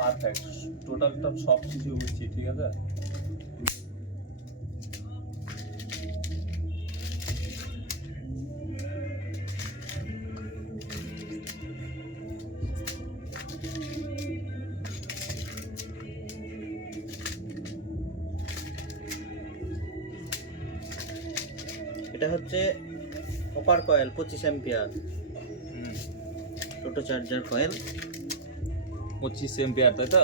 Perfect, টোটালটা সব কিছু বুঝছি, ঠিক আছে। এটা হচ্ছে কপার কয়েল 25 অ্যাম্পিয়ার, টোটো চার্জার কয়েল 25 এম্পিয়ার, তাই তো?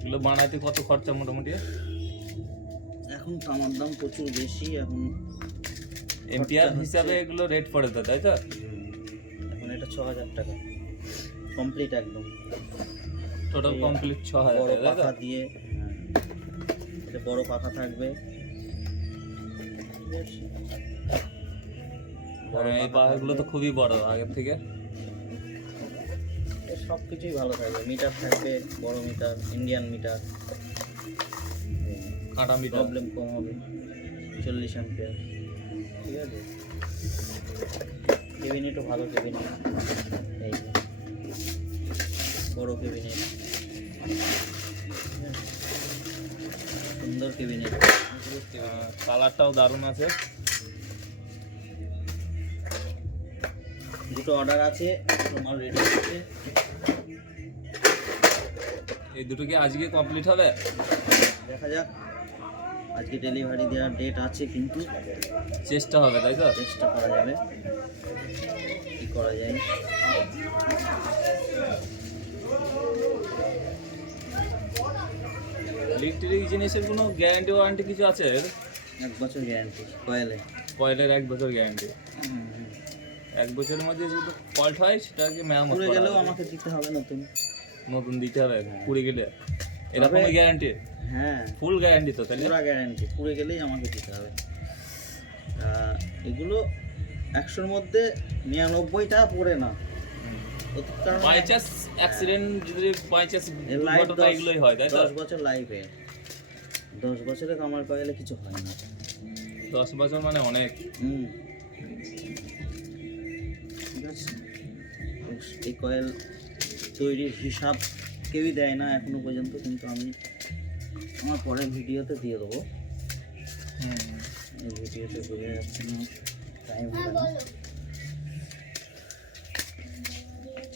এগুলো বানাইতে কত খরচা মোটামুটি? এখন তামার দাম প্রচুর বেশি, এখন এম্পিয়ার হিসাবে এগুলো রেট পড়ে তো, তাই তো? এখন এটা 6000 টাকা কমপ্লিট একদম, টোটাল কমপ্লিট 6000 বড় টাকা, তাই পাখা তো? দিয়ে। এটা বড় পাখা থাকবে, এই পাখাগুলো তো খুবই বড় আগের থেকে। সব কিছুই ভালো থাকবে, মিটার থাকবে, বড় মিটার, ইন্ডিয়ান মিটার, কাঁটা মিটার, প্রবলেম কম হবে, 40 অ্যাম্পিয়ার, ঠিক আছে। কেবিনেটও ভালো কেবিনেট, এই যে বড় কেবিনেট, সুন্দর কেবিনেট, কালারটাও দারুণ আছে। দুটো অর্ডার আছে, দুটো মাল রেডি আছে। এই দুটো কি আজকে কমপ্লিট হবে? দেখা যাক, আজকে ডেলিভারি দেওয়ার ডেট আছে, কিন্তু চেষ্টা হবে, তাই তো? চেষ্টা করা যাবে, কি করা যায়। ইলেকট্রিক জিনিসের কোনো গ্যারান্টি ওয়ারেন্টি কিছু আছে? 1 বছর গ্যারান্টি কয়েলে, কয়েলের 1 বছর গ্যারান্টি। 1 বছরের মধ্যে যদি ফল্ট হয় সেটাকে মেরামত পুড়ে করা গেলেও হবে। আমাকে দিতে হবে নতুন, নতুন দিতে হবে পুড়ে গেলে? এরকম গ্যারান্টি? হ্যাঁ ফুল গ্যারান্টি তো তাহলে? পুরা গ্যারান্টি, পুড়ে গেলেই আমাকে দিতে হবে। এগুলো 100-র মধ্যে 99টা পড়ে না, বাই চান্স অ্যাক্সিডেন্ট যদি বাই চান্স লাইফ দুর্ঘটনা এগুলোই হয়, তাই তো? 10 বছর লাইফে, 10 বছরে কামার কয়েলে কিছু হয় না। 10 বছর মানে অনেক। ঠিক আছে, এই কয়েল তৈরির হিসাব কেউই দেয় না এখনো পর্যন্ত, কিন্তু আমি আমার পরের ভিডিওতে দিয়ে দেবো। এই ভিডিওতে বোঝা যাচ্ছে না, টাইম হবে না।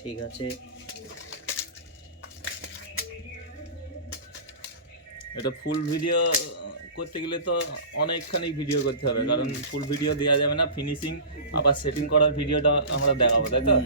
ঠিক আছে, এটা ফুল ভিডিও করতে গেলে তো অনেকখানি ভিডিও করতে হবে, কারণ ফুল ভিডিও দেওয়া যাবে না, ফিনিশিং আবার সেটিং করার ভিডিওটা আমরা দেখাবো, তাই তো?